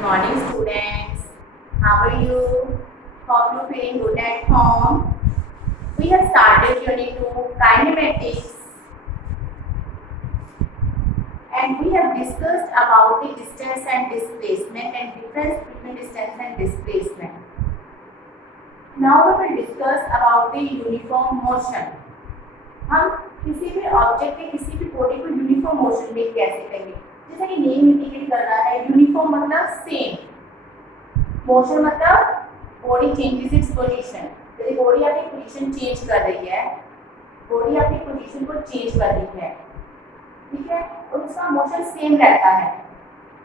Morning students, how are you? Hope you feeling good at home. We have started unit 2 kinematics and we have discussed about the distance and displacement and difference between distance and displacement. Now we will discuss about the uniform motion. हम किसी भी object के किसी भी body को uniform motion में कैसे करेंगे, जैसा कि नेम इंडिकेट कर रहा है, यूनिफॉर्म मतलब सेम, मोशन मतलब बॉडी चेंजेस इट्स पोजीशन। यदि बॉडी अपनी पोजीशन चेंज कर रही है, बॉडी अपनी पोजीशन को चेंज कर रही है, ठीक है, और उसका मोशन सेम रहता है,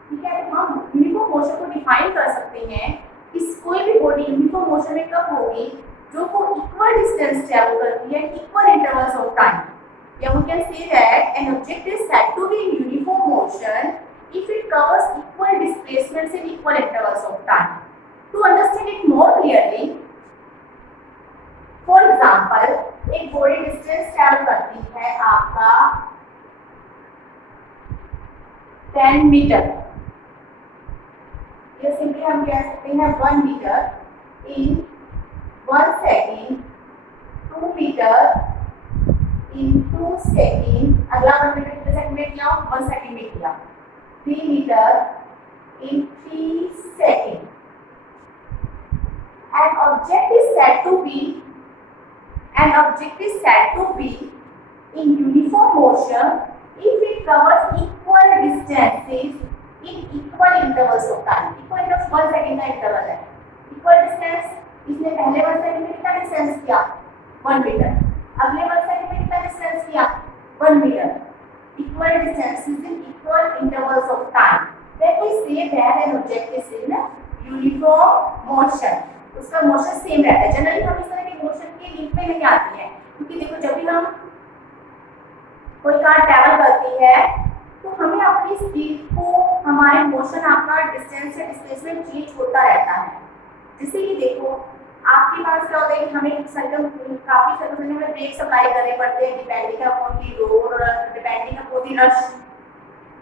ठीक है। तो हम यूनिफॉर्म मोशन को डिफाइन कर सकते हैं कि कोई भी बॉडी यूनिफॉर्म मोशन में कब होगी, जो को इक्वल डिस्टेंस ट्रैवल करती है इक्वल इंटरवल्स ऑफ टाइम, या we can say that an object is said to be in uniform motion if it covers equal displacements in equal intervals of time. To understand it more clearly, for example, एक body distance travel करती है आपका 10 metre, ये simply हम कह सकते हैं 1 metre इन 1 second, 2 metre इन 2 second, अगला 1 मीटर कितने सेकेंड में किया, 1 सेकेंड में किया, 3 metre in 3 second. An object is said to be in uniform motion if it covers equal distances in equal intervals of time. Equal intervals 1 second का interval है, equal distance, इसने पहले 1 second में कितना डिस्टेंस किया, 1 metre, अगले 1 second में कितना डिस्टेंस किया, 1 metre, equal distances in equal intervals of time. Then we say that an object is in uniform motion, उसका मोशन सेम रहता है। जनरली हम इस तरह के मोशन के लिंक में नहीं आती है, क्योंकि देखो जब भी हम कोई कार ट्रैवल करती है तो हमें अपनी स्पीड को, हमारे मोशन, आपका डिस्टेंस या डिस्प्लेसमेंट चेंज होता रहता है। जैसे कि देखो आपके पास क्या होता है कि हमें काफी सर्कल में ब्रेक सप्लाई करने पड़ते हैं डिपेंडिंग अपॉन दी रोड और depending upon the rush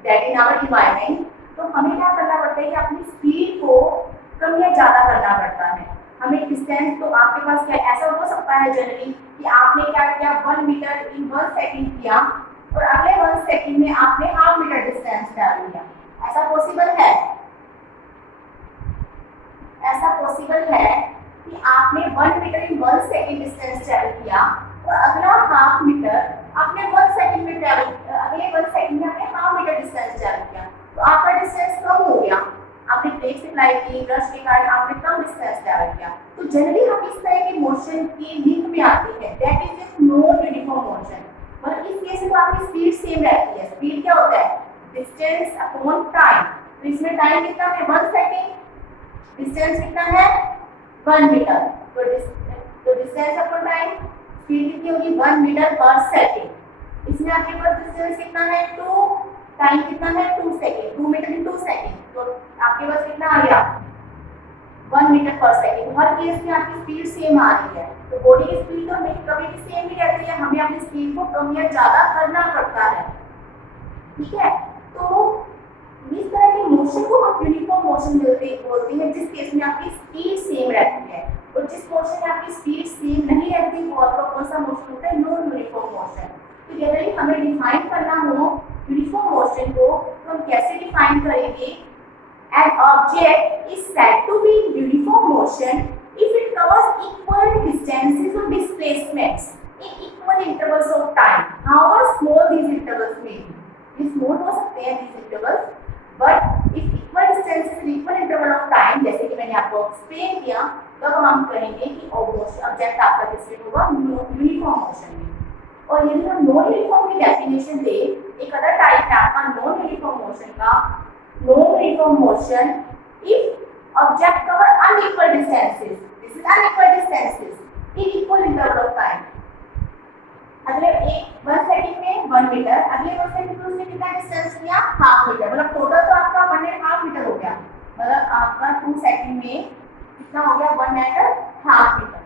that in our environment. तो हमें क्या करना पड़ता है कि अपनी स्पीड को कम या ज़्यादा करना पड़ता है। हमें डिस्टेंस, तो आपके पास क्या ऐसा हो सकता है जनरली कि आपने क्या किया, 1 मीटर इन 1 सेकेंड किया और अगले 1 सेकेंड में आपने हाफ मीटर डिस्टेंस ट्रैवल किया, ऐसा पॉसिबल है? ऐसा पॉसिबल है कि आपने 1 मीटर इन 1 सेकेंड डिस्टेंस ट्रैवल किया और अगला हाफ मीटर आपने 1 सेकेंड में ट्रैवल, अगले 1 सेकेंड में आपने हाफ मीटर डिस्टेंस ट्रैवल किया, तो आपका डिस्टेंस कम हो गया, आपने ब्रेक सप्लाई की, रश के कारण आपने कम डिस्टेंस ट्रैवल किया। तो जनरली हम इस तरह के मोशन की लिंक में आते हैं, that is with no uniform motion. मतलब इस केस में आपकी स्पीड सेम रहती है। स्पीड क्या होता है, डिस्टेंस अपॉन टाइम, तो इसमें टाइम कितना है, 1 सेकेंड, डिस्टेंस कितना है, 1 मीटर, तो डिस्टेंस अपॉन टाइम, स्पीड कितनी होगी, 1 मीटर पर सेकेंड। इसमें आपके पास डिस्टेंस कितना है, 2, टाइम कितना है, 2 सेकेंड, 2 मीटर इन 2 सेकेंड, तो आपके पास कितना आ गया, 1 मीटर पर सेकेंड। हर केस में आपकी स्पीड सेम आ रही है, तो बॉडी की स्पीड तो हमें कभी भी सेम ही रहती है, हमें अपनी स्पीड को कम या ज़्यादा करना पड़ता है, ठीक है। तो इस तरह के मोशन को हम यूनिफॉर्म मोशन बोलते हैं, जिस केस में आपकी स्पीड सेम रहती है, और जिस मोशन में आपकी स्पीड सेम नहीं रहती वो आपका कौन सा मोशन होता है, नॉन यूनिफॉर्म मोशन। तो जनरली हमें डिफाइन करना हो यूनिफॉर्म मोशन को, तो हम कैसे डिफाइन करेंगे, an object is said to be in uniform motion if it covers equal distances or displacements in equal intervals of time, however small these intervals may be. ये small हो सकते हैं these intervals, but if equal distances in equal interval of time, जैसे कि मैंने आपको explain किया, तब हम कहेंगे कि ऑब्जेक्ट आपका किसमें होगा, यूनिफॉर्म मोशन में। और यदि हम नॉन यूनिफॉर्म की डेफिनेशन दे, एक अदर टाइप है आपका नॉन यूनिफॉर्म मोशन का, non-uniform motion if object cover unequal distances, this is unequal distances in equal interval of time। अगले 1 सेकेंड में 1 मीटर, अगले 1 सेकेंड में उसने कितना डिस्टेंस किया, हाफ मीटर, मतलब टोटल तो आपका 1.5 मीटर हो गया, मतलब आपका 2 सेकेंड में कितना हो गया, 1 मीटर हाफ मीटर।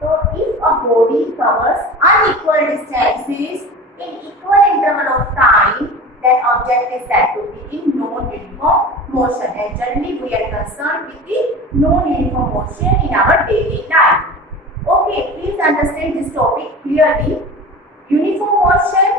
तो if a body covers unequal distances in equal interval of time, then object is said to be in non-uniform motion. And generally we are concerned with the non-uniform motion in our daily life. Okay, please understand this topic clearly. Uniform motion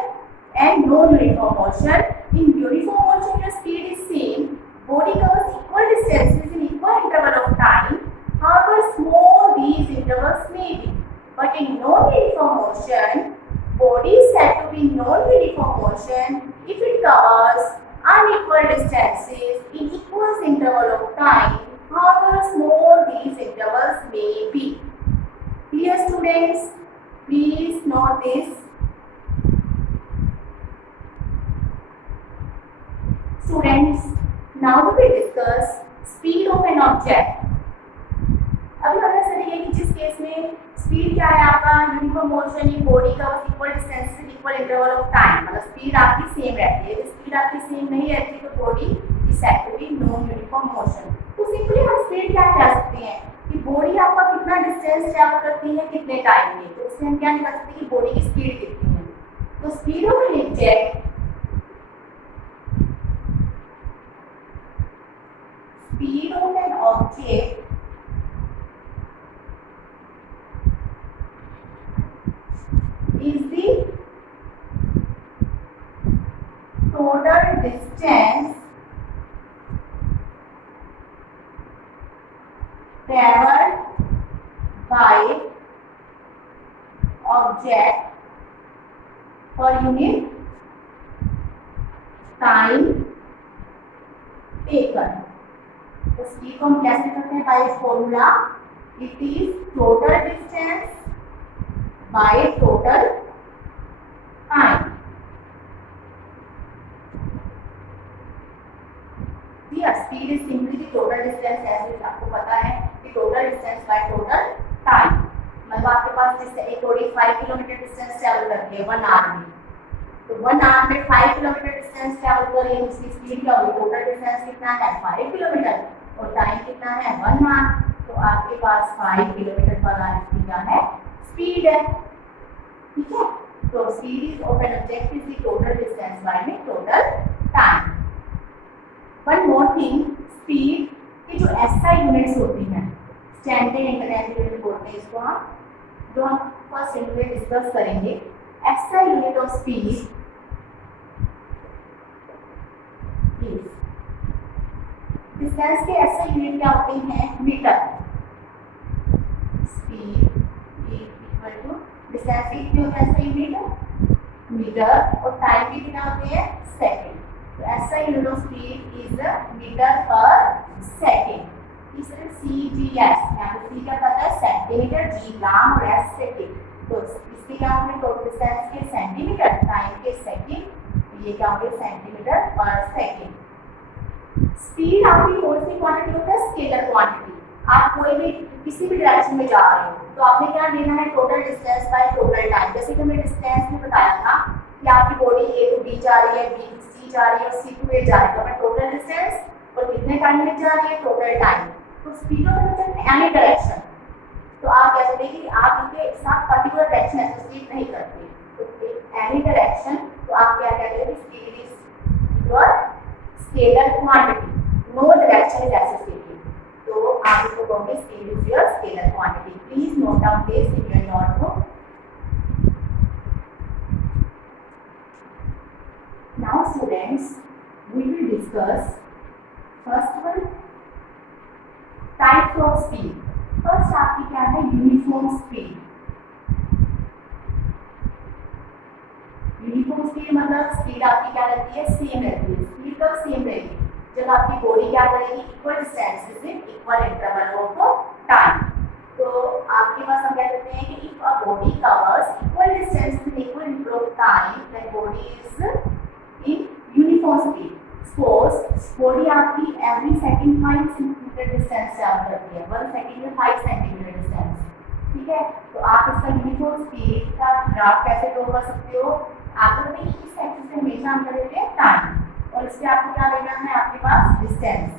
and non-uniform motion. In uniform motion, your speed is same. Body covers equal distances in equal interval of time. However small these intervals may be. But in non-uniform motion, body is said to be non-uniform motion if it covers unequal distances in equal interval of time, however small these intervals may be. Dear students, please note this. Students, now we will discuss speed of an object. अभी हमने समझा कि जिस case में speed क्या है आपका uniform motion in body का equal distance equal interval of time, मतलब स्पीड आपकी सेम रहती है. स्पीड आपकी सेम नहीं रहती तो body is said to be non uniform motion. तो सिंपली हम स्पीड क्या कह सकते हैं कि बॉडी आपका कितना डिस्टेंस ट्रैवल करती है कितने टाइम में, तो उससे हम क्या निकाल सकते हैं कि बॉडी की स्पीड कितनी है. तो speed of an object, speed of an object is the total distance traveled by object per unit time taken. तो स्पीड को हम कैसे करते हैं? By formula, it is total distance by total time. Here speed is simply the total distance, as आपको पता है कि total distance by total time. मतलब आपके पास जैसे एक बॉडी 5 किलोमीटर डिस्टेंस ट्रैवल करती है 1 आवर में, तो 1 आवर में 5 किलोमीटर डिस्टेंस ट्रैवल कर रही है, उसकी स्पीड क्या होगी? टोटल डिस्टेंस कितना है? 5 किलोमीटर, और टाइम कितना है? 1 आवर. तो आपके पास 5 किलोमीटर पर आवर की क्या है? स्पीड है. ठीक है, तो speed of an object is the total distance by में total time. One more thing, speed की जो एसआई यूनिट्स होती हैं, स्टैंडर्ड इंटरनेशनल यूनिट बोलते हैं इसको हम, जो हम फर्स्ट यूनिट में डिस्कस करेंगे. SI unit of speed is, distance के एसआई यूनिट क्या होते हैं? Metre. Speed equal to distance कितनी होता है? ऐसा यूनिट मीटर, और टाइम भी कितना होते हैं? सेकंड. तो ऐसा unit of speed is metre per second. इसमें CGS, यहाँ पे C क्या पता है? सेंटीमीटर, G ग्राम और S सेकंड. तो इसके क्या होंगे? टोटल डिस्टेंस के सेंटीमीटर, टाइम के सेकंड, ये क्या होंगे? सेंटीमीटर पर सेकंड. स्पीड आपकी कौन सी क्वांटिटी होता है? Scalar quantity. आप कोई भी किसी भी डायरेक्शन में जा रहे हो तो आपने क्या लेना है? Total distance by total time. जैसे कि हमने डिस्टेंस में बताया था कि आपकी बॉडी A टू B जा रही है, B टू C जा रही है और C टू A जा रही है, तो हमें टोटल डिस्टेंस और कितने टाइम में जा रही है? Total time. तो speed of motion any direction, तो आप कह सकते हैं कि आप इनके साथ पर्टिकुलर डायरेक्शन एसोसिएट नहीं करते, तो एनी डायरेक्शन, तो आप क्या कहते हैं? Speed is your scalar quantity, no direction is associated. तो आप इसको कहोगे speed is your scalar quantity. Please note down this in your notebook. Now students, we will discuss first one types of speed. First आपकी क्या है? Uniform speed. Uniform speed मतलब speed आपकी क्या रहती है? सेम रहती है. स्पीड कब सेम रहेगी? जब आपकी बॉडी क्या करेगी? Equal distance with equal interval of time. तो आपके पास हम कह सकते हैं कि if a body covers equal distance with equal interval of time, then body is in uniform speed. Suppose body आपकी every second 5 centimetre distance travel करती है, 1 सेकंड में 5 सेंटीमीटर डिस्टेंस. ठीक है, तो आप इसका यूनिफॉर्म स्पीड का ग्राफ कैसे ड्रॉ कर सकते हो? आपको देखिए इस एक्सिस से हमेशा हम कर देते हैं टाइम, और इससे आपको क्या लेना है? आपके पास डिस्टेंस,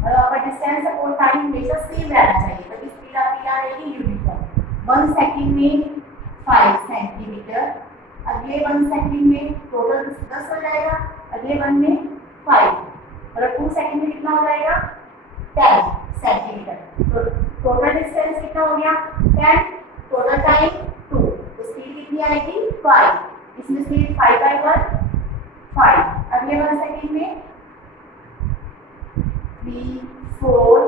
मतलब आपका डिस्टेंस और टाइम हमेशा सेम रहना चाहिए, बट स्पीड आपकी क्या रहेगी? यूनिफॉर्म. 1 सेकंड में 5 सेंटीमीटर, अगले 1 सेकंड में टोटल 10 हो जाएगा, अगले 1 में 5, और 2 सेकंड में कितना हो जाएगा 10 सेंटीमीटर। तो टोटल डिस्टेंस कितना हो गया 10, टोटल टाइम 2, तो स्पीड कितनी आएगी 5, इसमें स्पीड 5 बाई 1 5, अगले 1 सेकंड में 3 4,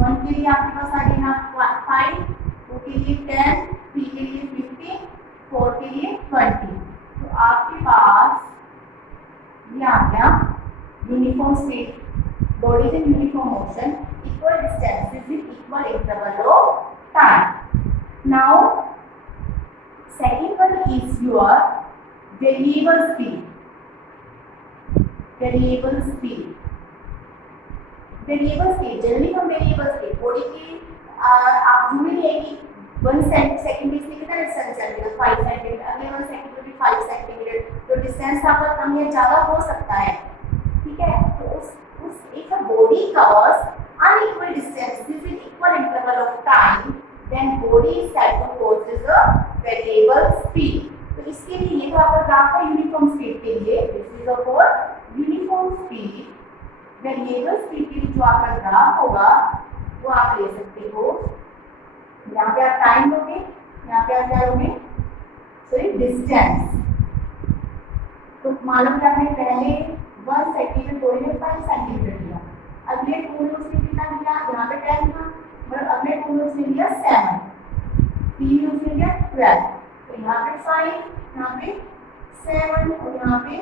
1 के लिए आपके पास आ गया 5, 2 के लिए 10, 3 के लिए 15, 4 के लिए 20। तो आपके पास ये आ गया uniform speed, bodies in uniform motion, equal distances with equal interval of time. Now second one is your variable speed. Variable speed generally हम वेरिएबल स्पीड बॉडी की आप जो भी लेंगी 1 सेकंड में इसमें कितना डिस्टेंस चलेगा 5 सेंटीमीटर, अगले 1 सेकंड में भी 5 सेंटीमीटर, तो डिस्टेंस आपका कम या ज़्यादा हो सकता है, ठीक है। तो उस if a body covers unequal distances in equal interval of time, then body is said to possess a variable speed. तो इसके लिए ये तो आपका ग्राफ है यूनिफॉर्म स्पीड के लिए, this is for uniform speed. Variable speed के लिए जो आपका ग्राफ होगा वो आप ले सकते हो, यहाँ पे आप टाइम लोगे, यहाँ पे आप क्या लोगे सॉरी डिस्टेंस। तो मान लो कि आपने पहले 1 सेंटीमीटर बॉडी में 5 सेंटीमीटर लिया, अगले 2 में उसने कितना लिया, यहाँ पे 10 था, मतलब अगले 2 में उसने लिया 7, 3 में उसने लिया 12, तो यहाँ पे 5, यहाँ पे 7 और यहाँ पे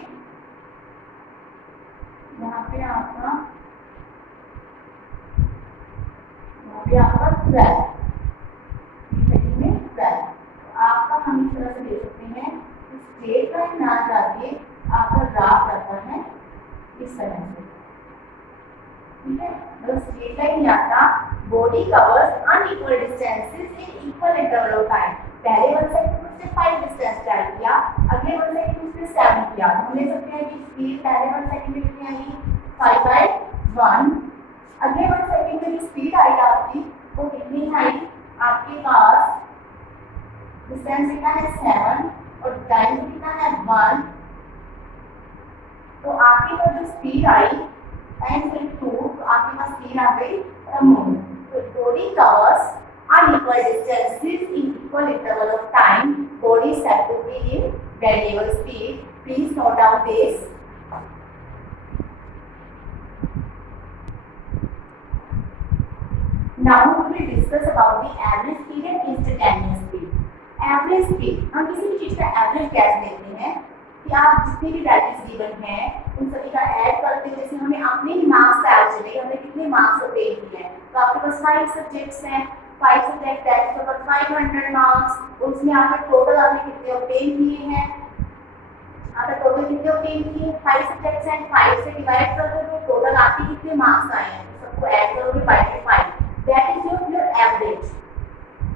आपका 12 में 12। तो आपका हम इस तरह से दे सकते हैं, स्ट्रेट लाइन ना जाके आपका ग्राफ रहता है इस तरह से, ठीक है। मतलब स्ट्रेट लाइन आता, body covers unequal distances in equal interval of time. पहले 1 सेकंड में उसने 5 डिस्टेंस ट्रैवल किया, अगले 1 सेकंड में उसने 7 किया, तो हम ले सकते हैं कि स्पीड पहले 1 सेकंड में कितनी आई 5 बाई 1, अगले 1 सेकंड में जो स्पीड आई आपकी वो कितनी आई, आपके पास डिस्टेंस कितना है 7 और टाइम कितना है 1, तो आपके पास जो स्पीड आई टाइम से 2, तो आपके पास स्पीड आ गई मोर। तो body covers unequal distances in equal interval of time, body is said to be in variable speed. Please note down this. Now we will discuss about the average speed and instantaneous speed. Average speed, हम किसी भी चीज का average कैसे लेते हैं कि आप जितनी भी वैल्यूज गिवन हैं उन सभी का ऐड करते हैं। जैसे हमें अपने ही मार्क्स का एवरेज चाहिए, हमने कितने मार्क्स ऑब्टेन किए हैं, तो आपके पास 5 सब्जेक्ट्स हैं, 5 subject that is about 500 marks, उसमें आपने टोटल आपने कितने ऑब्टेन किए हैं, आपने टोटल कितने ऑब्टेन किए 5 सब्जेक्ट्स हैं, 5 से डिवाइड कर दो तो टोटल आपके कितने मार्क्स आए हैं, सबको ऐड करोगे by 5, that is your average.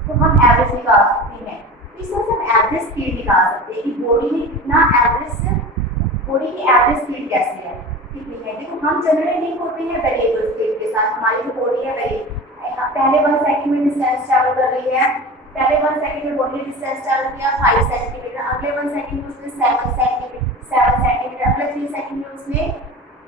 तो हम एवरेज निकाल सकते हैं। इस तरह से हम एवरेज स्पीड निकाल सकते हैं कि बॉडी में कितना एवरेज, बॉडी की एवरेज स्पीड कैसे है कितनी है। देखो हम जनरली लिंक होते हैं वेरिएबल स्पीड के साथ, हमारी जो बॉडी है पहले 1 सेकंड में डिस्टेंस ट्रैवल कर रही है, पहले 1 सेकंड में बॉडी डिस्टेंस ट्रैवल किया 5 सेंटीमीटर, अगले 1 सेकंड में उसने 7 सेंटीमीटर, अगले 3 सेकंड में उसने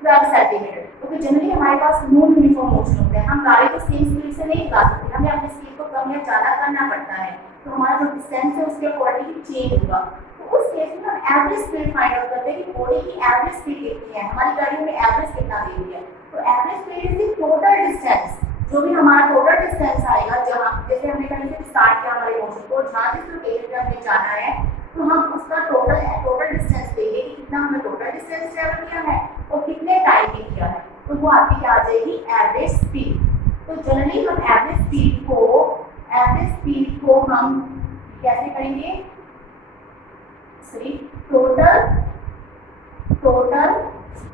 12 सेंटीमीटर। क्योंकि जनरली हमारे पास नॉन यूनिफॉर्म मोशन होते हैं, हम गाड़ी को सेम स्पीड से नहीं गा सकते, हमें अपनी स्पीड को कम या ज़्यादा करना पड़ता है, तो हमारा जो डिस्टेंस है उसके अकॉर्डिंग चेंज होगा। तो उस केस में हम एवरेज स्पीड फाइंड आउट करते हैं कि बॉडी की एवरेज स्पीड कितनी है, हमारी गाड़ी में एवरेज कितना दे रही है। तो average speed is the total distance, जो भी हमारा टोटल डिस्टेंस आएगा, जहाँ जैसे हमने कहीं से स्टार्ट किया हमारे मोशन को, जहाँ जिस लोकेशन पे हमें जाना है, तो हम उसका टोटल डिस्टेंस देंगे कि कितना हमने टोटल डिस्टेंस ट्रैवल किया है और कितने टाइम में किया है, तो वो आपकी क्या आ जाएगी एवरेज स्पीड। तो जनरली हम एवरेज स्पीड को हम कैसे करेंगे, sorry total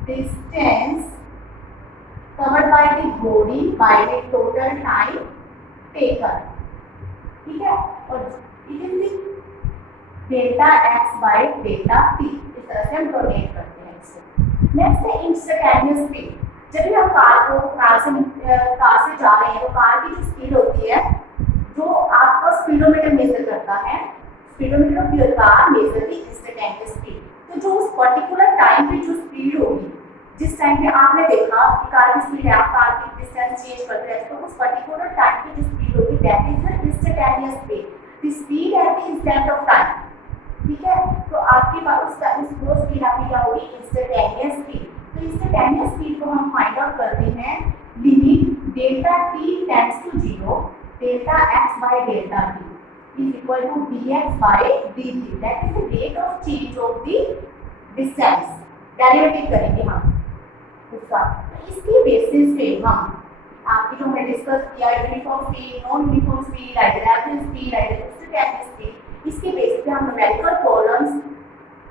distance covered by the body by the total time taken, ठीक है, और it is the delta x by delta t, इस तरह से हम डोनेट करते हैं इससे। नेक्स्ट है इंस्टेंटेनियस स्पीड। जब भी हम कार से जा रहे हैं तो कार की जो स्पीड होती है, जो आपका स्पीडोमीटर मेजर करता है, speedometer of your car measure the instantaneous speed. तो जो उस पर्टिकुलर टाइम पे जो स्पीड होगी, जिस टाइम पे आपने देखा कि कार की स्पीड है, आप कार की डिस्टेंस चेंज करते रहते हो, तो उस पर्टिकुलर टाइम पे जो स्पीड होगी that is your instantaneous speed, the speed at the instant of time. ठीक है, तो आपके पास उस वो स्पीड आपकी क्या होगी, इंस्टेंटेनियस स्पीड। तो इंस्टेंटेनियस स्पीड को हम फाइंड आउट करते हैं limit delta T tends to 0 delta X by delta T is equal to dx by dt, that is the rate of change of the distance। Derivative करेंगे हम उसका। तो इसके बेसिस पे हम आपकी जो हमने डिस्कस किया uniform speed, non uniform speed, idle speed, idle instantaneous speed, इसके बेसिस पे हम न्यूमेरिकल प्रॉब्लम्स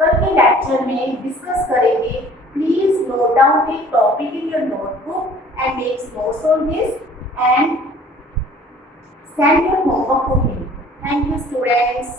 कल के लेक्चर में डिस्कस करेंगे। Please note down the topic in your notebook and make notes on this and send your homework to me। Thank you, students.